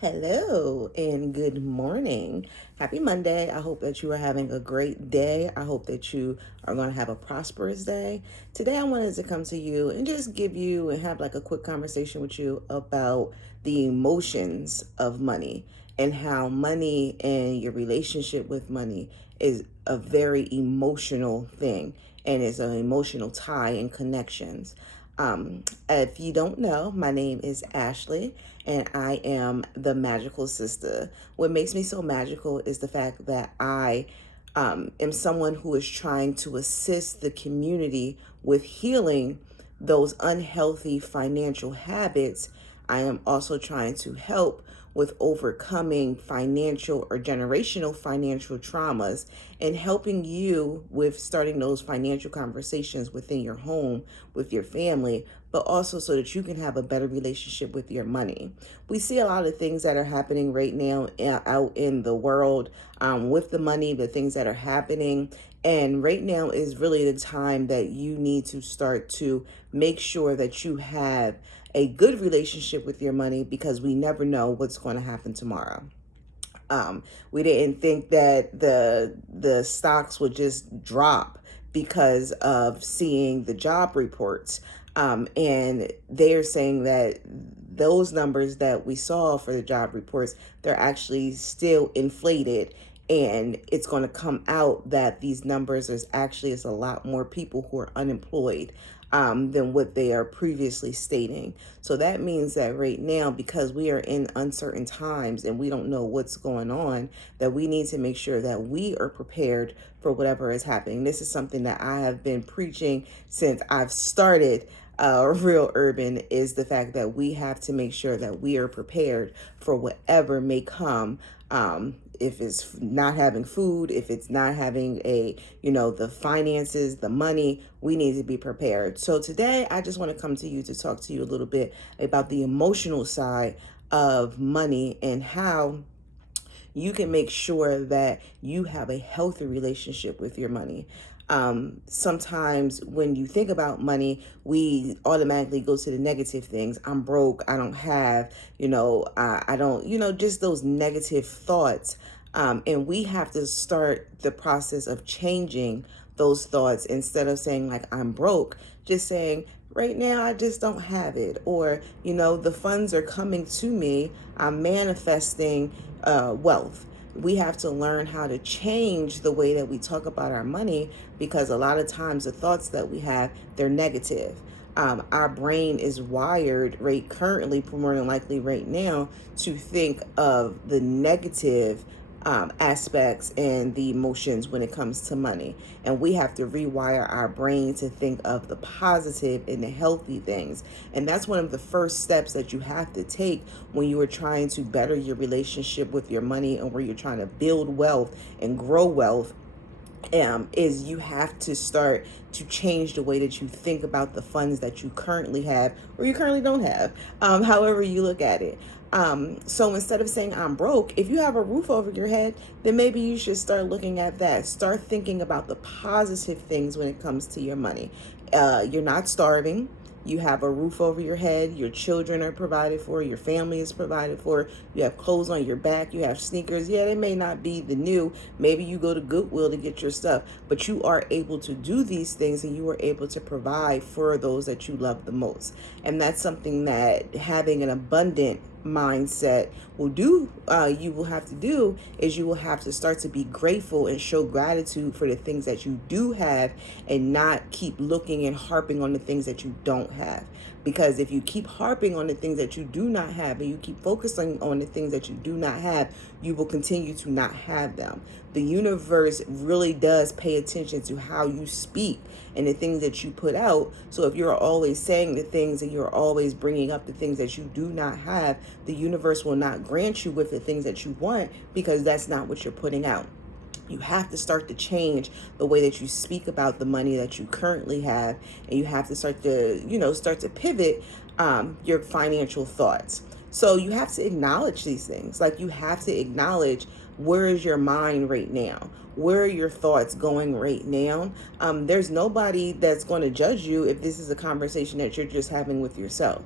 Hello and good morning. Happy Monday. I hope that you are having a great day. I hope that you are going to have a prosperous day. Today, I wanted to come to you and just give you and have like a quick conversation with you about the emotions of money and how money and your relationship with money is a very emotional thing and it's an emotional tie and connections. If you don't know, my name is Ashley and I am the magical sister. What makes me so magical is the fact that I am someone who is trying to assist the community with healing those unhealthy financial habits. I am also trying to help with overcoming financial or generational financial traumas and helping you with starting those financial conversations within your home, with your family, but also so that you can have a better relationship with your money. We see a lot of things that are happening right now out in the world with the money, the things that are happening. And right now is really the time that you need to start to make sure that you have a good relationship with your money because we never know what's going to happen tomorrow. We didn't think that the stocks would just drop because of seeing the job reports. And they're saying that those numbers that we saw for the job reports, they're actually still inflated. And it's going to come out that these numbers is a lot more people who are unemployed than what they are previously stating. So that means that right now, because we are in uncertain times and we don't know what's going on, that we need to make sure that we are prepared for whatever is happening. This is something that I have been preaching since I've started Real Urban, is the fact that we have to make sure that we are prepared for whatever may come. If it's not having food, if it's not having the finances, the money, we need to be prepared. So today I just want to come to you to talk to you a little bit about the emotional side of money and how you can make sure that you have a healthy relationship with your money. Sometimes when you think about money, we automatically go to the negative things. I'm broke. I don't have, I don't, just those negative thoughts. And we have to start the process of changing those thoughts instead of saying, like, I'm broke, just saying, right now I just don't have it. Or, the funds are coming to me. I'm manifesting wealth. We have to learn how to change the way that we talk about our money because a lot of times the thoughts that we have, they're negative. Our brain is wired right currently, more than likely right now, to think of the negative aspects and the emotions when it comes to money. And we have to rewire our brain to think of the positive and the healthy things. And that's one of the first steps that you have to take when you are trying to better your relationship with your money and where you're trying to build wealth and grow wealth. Is you have to start to change the way that you think about the funds that you currently have or you currently don't have, however you look at it. So instead of saying I'm broke, if you have a roof over your head, then maybe you should start looking at that. Start thinking about the positive things when it comes to your money. You're not starving. You have a roof over your head. Your children are provided for. Your family is provided for. You have clothes on your back. You have sneakers. Yeah, they may not be the new. Maybe you go to Goodwill to get your stuff. But you are able to do these things and you are able to provide for those that you love the most. And that's something that having an abundant mindset will do. You will have to do is you will have to start to be grateful and show gratitude for the things that you do have and not keep looking and harping on the things that you don't have. Because if you keep harping on the things that you do not have and you keep focusing on the things that you do not have, you will continue to not have them. The universe really does pay attention to how you speak and the things that you put out. So if you're always saying the things and you're always bringing up the things that you do not have, the universe will not grant you with the things that you want because that's not what you're putting out. You have to start to change the way that you speak about the money that you currently have, and you have to start to pivot your financial thoughts. So you have to acknowledge these things. Like you have to acknowledge where is your mind right now? Where are your thoughts going right now? There's nobody that's going to judge you if this is a conversation that you're just having with yourself.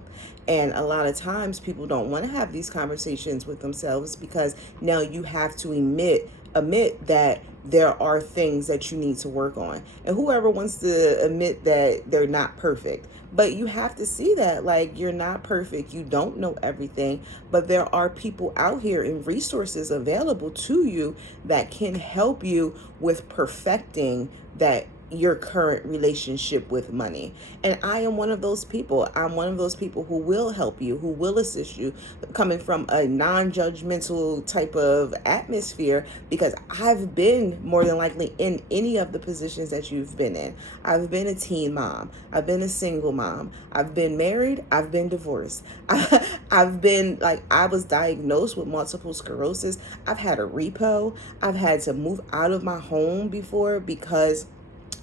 And a lot of times people don't want to have these conversations with themselves because now you have to admit that there are things that you need to work on. And whoever wants to admit that they're not perfect, but you have to see that, like, you're not perfect, you don't know everything, but there are people out here and resources available to you that can help you with perfecting that your current relationship with money. And I am one of those people. I'm one of those people who will help you, who will assist you, coming from a non-judgmental type of atmosphere, because I've been more than likely in any of the positions that you've been in. I've been a teen mom, I've been a single mom, I've been married, I've been divorced. I've been, like, I was diagnosed with multiple sclerosis. I've had a repo. I've had to move out of my home before because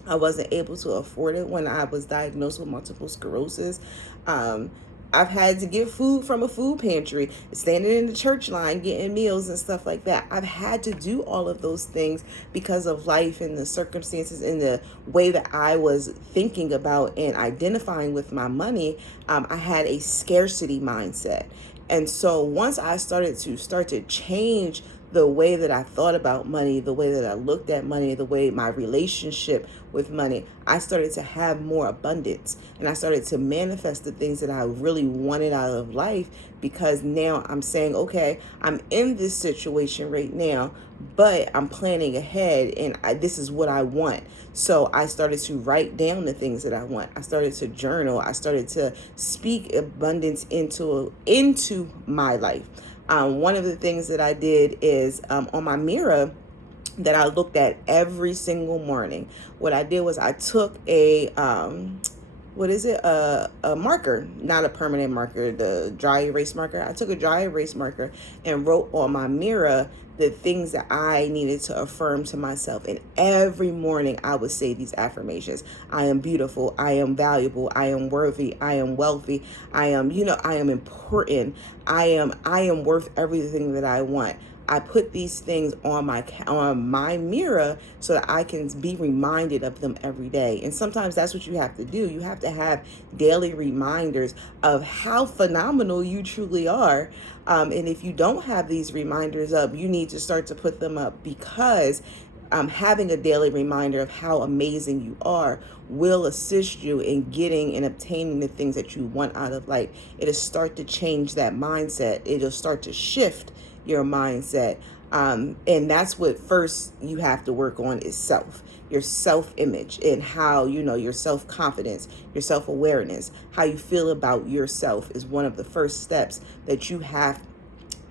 I wasn't able to afford it when I was diagnosed with multiple sclerosis. Um, I've had to get food from a food pantry, standing in the church line, getting meals and stuff like that. I've had to do all of those things because of life and the circumstances and the way that I was thinking about and identifying with my money. I had a scarcity mindset. And so once I start to change the way that I thought about money, the way that I looked at money, the way my relationship with money, I started to have more abundance, and I started to manifest the things that I really wanted out of life, because now I'm saying, okay, I'm in this situation right now, but I'm planning ahead, and this is what I want. So I started to write down the things that I want. I started to journal. I started to speak abundance into my life. One of the things that I did is, on my mirror that I looked at every single morning, what I did was I took a marker, not a permanent marker, the dry erase marker. I took a dry erase marker and wrote on my mirror the things that I needed to affirm to myself. And every morning I would say these affirmations: I am beautiful, I am valuable, I am worthy, I am wealthy, I am important, I am worth everything that I want. I put these things on my mirror so that I can be reminded of them every day. And sometimes that's what you have to do. You have to have daily reminders of how phenomenal you truly are. And if you don't have these reminders up, you need to start to put them up, because having a daily reminder of how amazing you are will assist you in getting and obtaining the things that you want out of life. It'll start to change that mindset. It'll start to shift your mindset. And that's what first you have to work on, is your self-image, and how, your self-confidence, your self-awareness, how you feel about yourself is one of the first steps that you have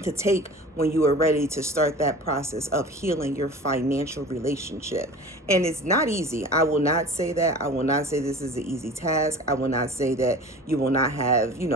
to take when you are ready to start that process of healing your financial relationship. And it's not easy. I will not say that. I will not say this is an easy task. I will not say that you will not have, you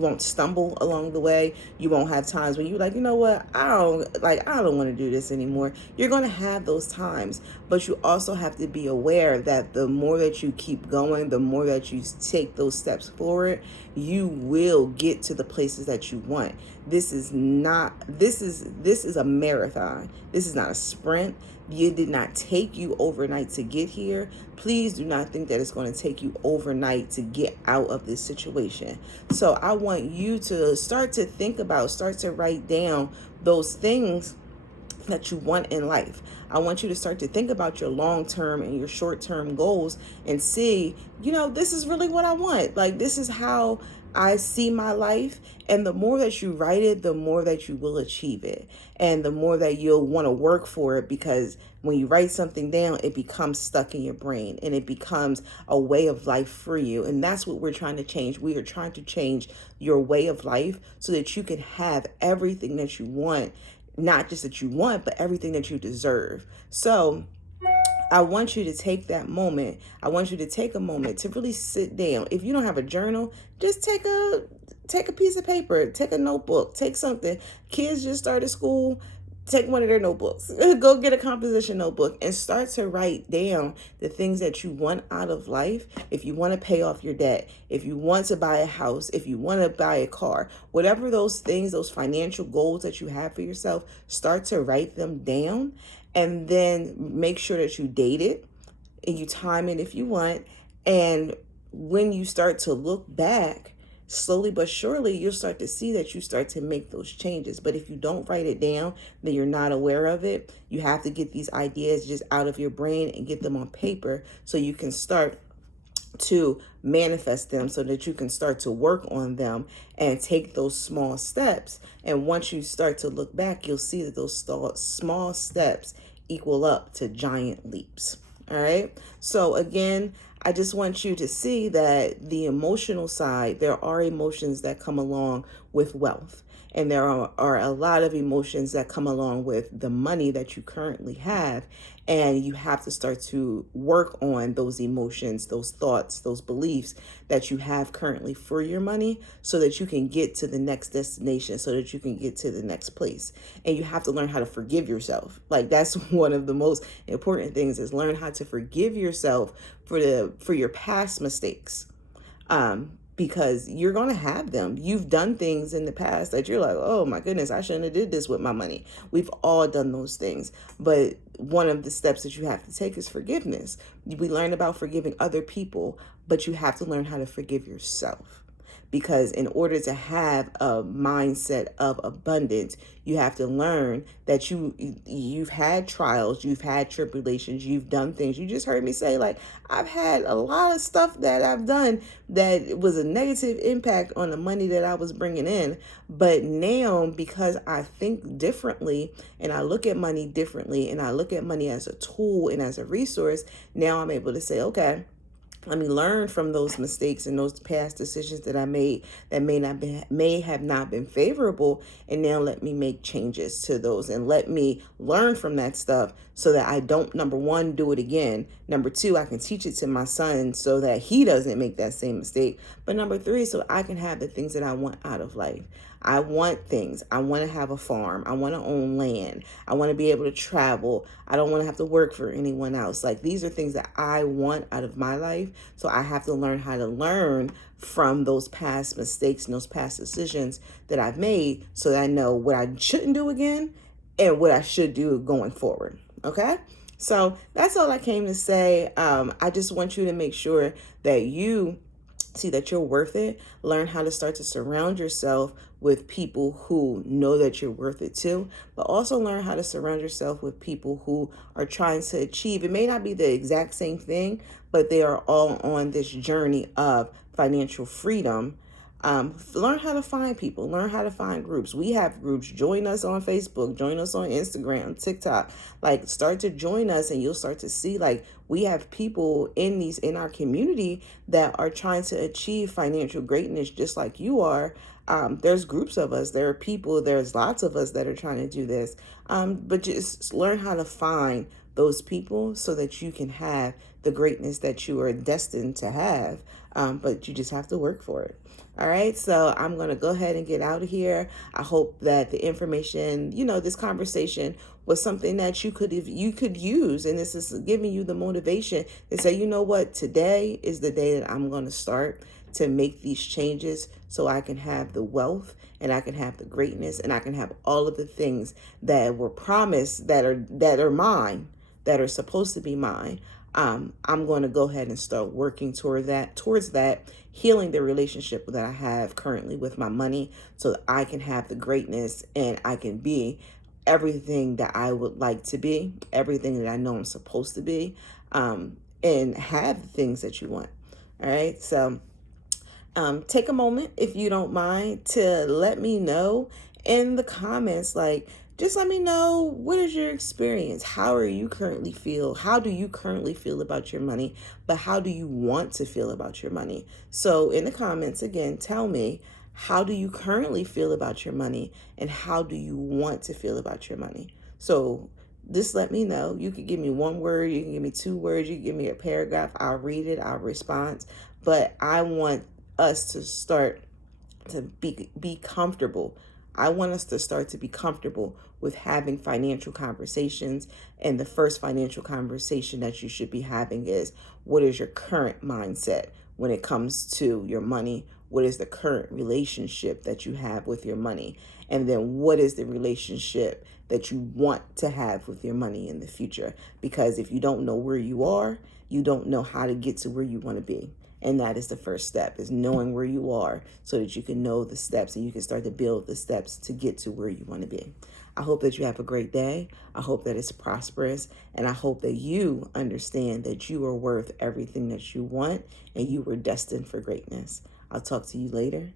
won't stumble along the way. You won't have times when you're like, you know what, I don't want to do this anymore. You're going to have those times, but you also have to be aware that the more that you keep going, the more that you take those steps forward, you will get to the places that you want. This is a marathon. This is not a sprint. It did not take you overnight to get here. Please do not think that it's going to take you overnight to get out of this situation. So I want you to start to write down those things that you want in life. I want you to start to think about your long-term and your short-term goals and see, this is really what I want. Like, this is how I see my life. And the more that you write it, the more that you will achieve it. And the more that you'll want to work for it, because when you write something down, it becomes stuck in your brain and it becomes a way of life for you. And that's what we're trying to change. We are trying to change your way of life so that you can have everything that you want. Not just that you want, but everything that you deserve. So I want you to take that moment. I want you to take a moment to really sit down. If you don't have a journal, just take a piece of paper, take a notebook, take something. Kids just started school. take one of their notebooks, go get a composition notebook and start to write down the things that you want out of life. If you want to pay off your debt, if you want to buy a house, if you want to buy a car, whatever those things, those financial goals that you have for yourself, start to write them down, and then make sure that you date it and you time it if you want. And when you start to look back, slowly but surely, you'll start to see that you start to make those changes. But if you don't write it down, then you're not aware of it. You have to get these ideas just out of your brain and get them on paper so you can start to manifest them, so that you can start to work on them and take those small steps. And once you start to look back, you'll see that those small steps equal up to giant leaps. All right. So again, I just want you to see that the emotional side, there are emotions that come along with wealth. And there are a lot of emotions that come along with the money that you currently have. And you have to start to work on those emotions, those thoughts, those beliefs that you have currently for your money, so that you can get to the next destination, so that you can get to the next place. And you have to learn how to forgive yourself. Like, that's one of the most important things, is learn how to forgive yourself for your past mistakes. Because you're going to have them. You've done things in the past that you're like, oh my goodness, I shouldn't have did this with my money. We've all done those things. But one of the steps that you have to take is forgiveness. We learn about forgiving other people, but you have to learn how to forgive yourself. Because in order to have a mindset of abundance, you have to learn that you've had trials, you've had tribulations, you've done things. You just heard me say, like, I've had a lot of stuff that I've done that was a negative impact on the money that I was bringing in. But now, because I think differently and I look at money differently and I look at money as a tool and as a resource, now I'm able to say, okay, let me learn from those mistakes and those past decisions that I made that may have not been favorable, and now let me make changes to those and let me learn from that stuff so that I don't, number one, do it again. Number two, I can teach it to my son so that he doesn't make that same mistake. But number three, so I can have the things that I want out of life. I want things. I want to have a farm. I want to own land. I want to be able to travel. I don't want to have to work for anyone else. Like, these are things that I want out of my life. So I have to learn how to learn from those past mistakes and those past decisions that I've made, so that I know what I shouldn't do again and what I should do going forward. Okay? So that's all I came to say. I just want you to make sure that you see that you're worth it. Learn how to start to surround yourself with people who know that you're worth it too, but also learn how to surround yourself with people who are trying to achieve. It may not be the exact same thing, but they are all on this journey of financial freedom. Learn how to find people, learn how to find groups. We have groups. Join us on Facebook, join us on Instagram, TikTok. Like, start to join us and you'll start to see, like, we have people in our community that are trying to achieve financial greatness just like you are. There's groups of us, there are people, there's lots of us that are trying to do this. But just learn how to find those people so that you can have the greatness that you are destined to have. But you just have to work for it. All right, so I'm going to go ahead and get out of here. I hope that the information, this conversation was something that you could use, and this is giving you the motivation to say, you know what, today is the day that I'm going to start to make these changes so I can have the wealth and I can have the greatness and I can have all of the things that were promised that are mine, that are supposed to be mine. I'm going to go ahead and start working towards that, healing the relationship that I have currently with my money so that I can have the greatness and I can be everything that I would like to be, everything that I know I'm supposed to be, and have the things that you want. All right. So take a moment, if you don't mind, to let me know in the comments. Like, just let me know, what is your experience? How are you currently feel? How do you currently feel about your money? But how do you want to feel about your money? So in the comments, again, tell me, how do you currently feel about your money? And how do you want to feel about your money? So just let me know. You can give me one word, you can give me 2 words, you can give me a paragraph. I'll read it, I'll respond. But I want us to start to be comfortable I want us to start to be comfortable with having financial conversations. And the first financial conversation that you should be having is, what is your current mindset when it comes to your money? What is the current relationship that you have with your money? And then what is the relationship that you want to have with your money in the future? Because if you don't know where you are, you don't know how to get to where you want to be. And that is the first step, is knowing where you are so that you can know the steps and you can start to build the steps to get to where you want to be. I hope that you have a great day. I hope that it's prosperous. And I hope that you understand that you are worth everything that you want and you were destined for greatness. I'll talk to you later.